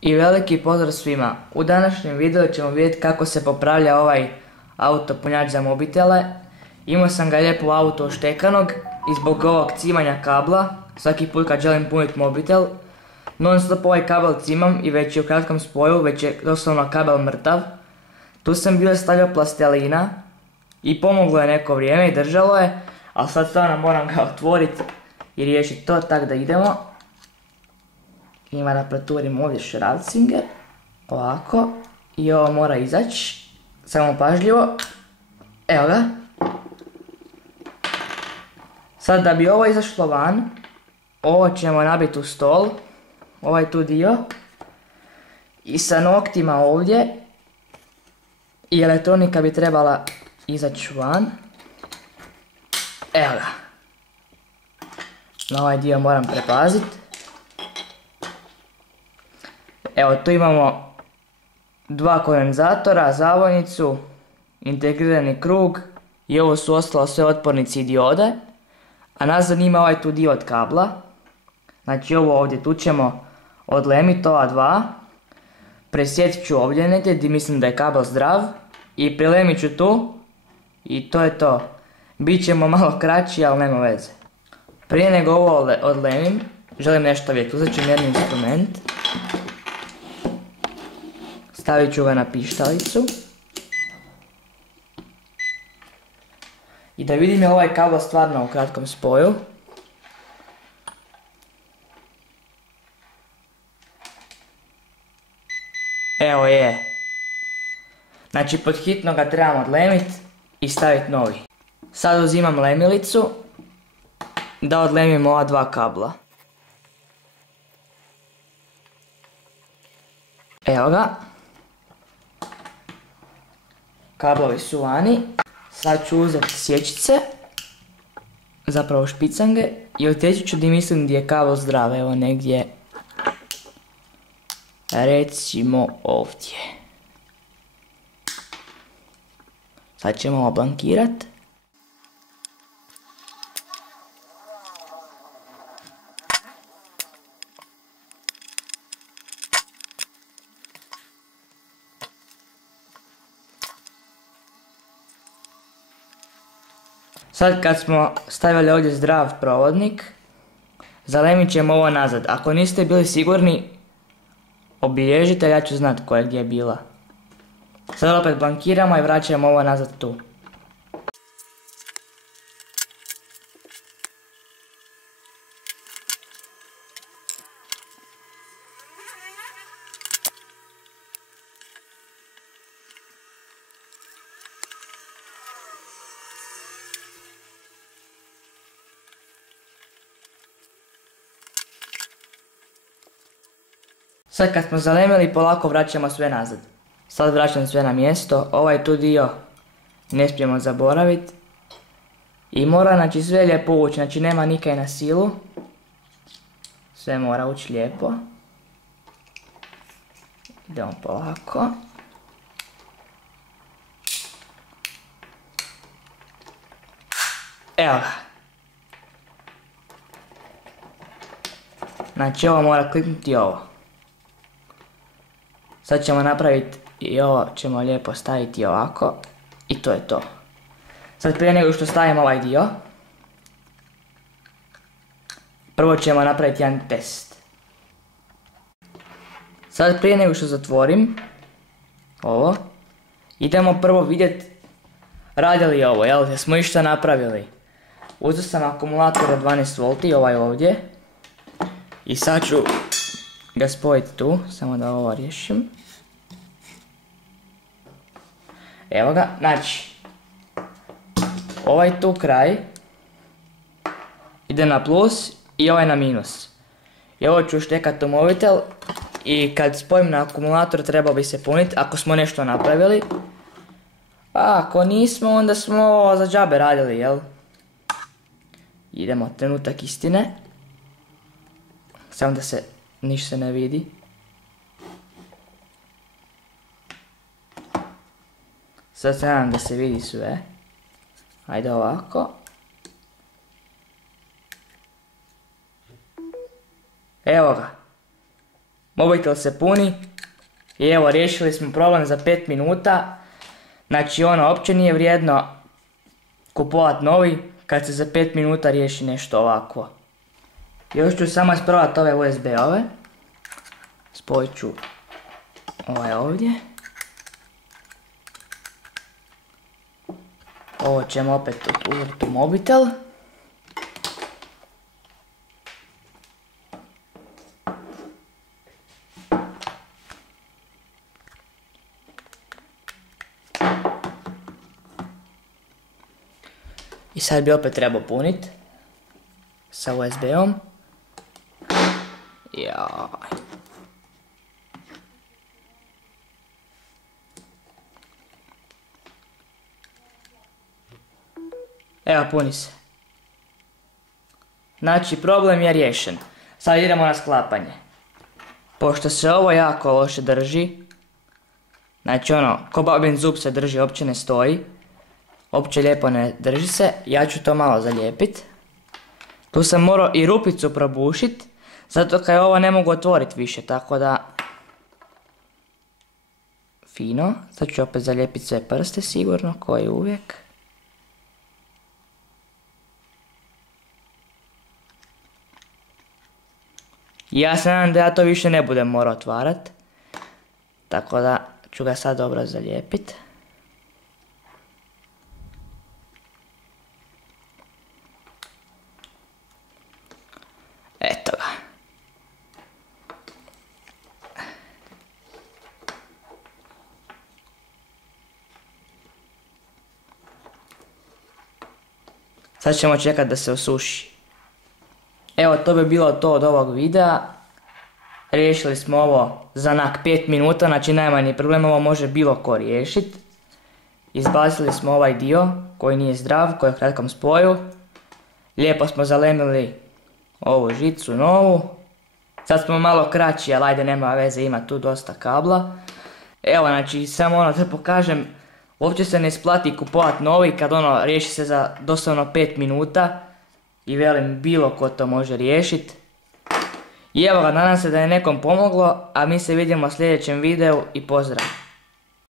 I veliki pozdrav svima. U današnjem videu ćemo vidjeti kako se popravlja ovaj autopunjač za mobitele. Imao sam ga lijepo u autu oštekanog i zbog ovog cimanja kabla, svaki put kad želim puniti mobitel, non stop ovaj kabel cimam i već je u kratkom spoju, već je doslovno kabel mrtav. Tu sam bio stavio plastelina i pomoglo je neko vrijeme i držalo je, ali sad stvarno moram ga otvoriti i riješiti to, tako da idemo. Ima da preturim ovdje šrafcinger, ovako, i ovo mora izaći, samo pažljivo, evo ga. Sad da bi ovo izašlo van, ovo ćemo nabiti u stol, ovaj tu dio, i sa noktima ovdje, i elektronika bi trebala izaći van, evo ga. Na ovaj dio moram prepaziti. Evo, tu imamo dva kondenzatora, zavojnicu, integrirani krug i ovo su ostalo sve otpornici i diode. A nas zanima ovaj tu dio od kabla. Znači ovo ovdje tu ćemo odlemiti ova dva. Presjetit ću ovdje negdje gdje mislim da je kabel zdrav. I prilemit ću tu. I to je to. Bićemo malo kraći, ali nema veze. Prije nego ovo odlemim, želim nešto vidjeti. Uzet ću jedan instrument. Stavit ću ga na pištalicu. I da vidim je ovaj kabel stvarno u kratkom spoju. Evo je. Znači pod hitno ga trebamo odlemiti i staviti novi. Sad uzimam lemilicu da odlemim ova dva kabla. Evo ga. Kablovi su vani. Sad ću uzeti sječice, zapravo špicange, i otjeći ću gdje mislim gdje je kabel zdrav, evo negdje, recimo ovdje. Sad ćemo oblankirati. Sad kad smo stavili ovdje zdrav provodnik, zalemit ćemo ovo nazad. Ako niste bili sigurni, obilježite, ja ću znati koja je gdje bila. Sad opet blankiramo i vraćamo ovo nazad tu. Sad kad smo zalemili, polako vraćamo sve nazad. Sad vraćam sve na mjesto, ovaj tu dio ne smijemo zaboraviti. I mora, znači, sve lijepo ući, znači nema nikaj na silu. Sve mora ući lijepo. Idemo polako. Evo ga. Znači ovo mora kliknuti ovo. Sad ćemo napraviti i ovo ćemo lijepo staviti ovako. I to je to. Sad prije nego što stavimo ovaj dio, prvo ćemo napraviti jedan test. Sad prije nego što zatvorim ovo, idemo prvo vidjeti radi li ovo, jel da smo išta napravili. Uzeo sam akumulator od 12V, ovaj ovdje. I sad ću ga spojiti tu, samo da ovo riješim. Evo ga, znači, ovaj tu kraj ide na plus i ovaj na minus. I ovo ću štekati u mobitel i kad spojim na akumulator trebao bi se puniti ako smo nešto napravili. A ako nismo, onda smo za džabe radili, jel? Idemo, trenutak istine. Samo da se ništa ne vidi. Sad se nadam da se vidi sve. Ajde ovako. Evo ga. mobitel se puni i evo riješili smo problem za 5 minuta. Znači ono, uopće nije vrijedno kupovat novi kad se za 5 minuta riješi nešto ovako. Još ću samo isprovat ove USB-ove. Spojit ću ovaj ovdje. Ovo ćemo opet uzeti u mobitel. I sad bi opet trebao punit sa USB-om. Jaj. Evo, puni se. Znači, problem je riješen. Sad idemo na sklapanje. Pošto se ovo jako loše drži, znači ono, ko babin zub se drži, uopće ne stoji, uopće lijepo ne drži se, ja ću to malo zalijepit. Tu sam morao i rupicu probušit, zato kaj ovo ne mogu otvoriti više, tako da... Fino, sad ću opet zalijepiti sve prste sigurno, koji uvijek. Ja se nadam da ja to više ne budem morao otvarat, tako da ću ga sad dobro zalijepit. Eto ga. Sad ćemo čekati da se osuši. Evo, to bi bilo to od ovog videa. Riješili smo ovo za 5 minuta, znači najmanji problem, ovo može bilo ko riješit. Izbacili smo ovaj dio koji nije zdrav, koji je u kratkom spoju. Lijepo smo zalemili ovu žicu novu. Sad smo malo kraći, ali ajde, nema veze, ima tu dosta kabla. Evo, znači, samo ono da pokažem, uopće se ne isplati kupovat novi kad ono riješi se za doslovno 5 minuta. I velim, bilo ko to može riješit. I evo ga, nadam se da je nekom pomoglo, a mi se vidimo u sljedećem videu i pozdrav!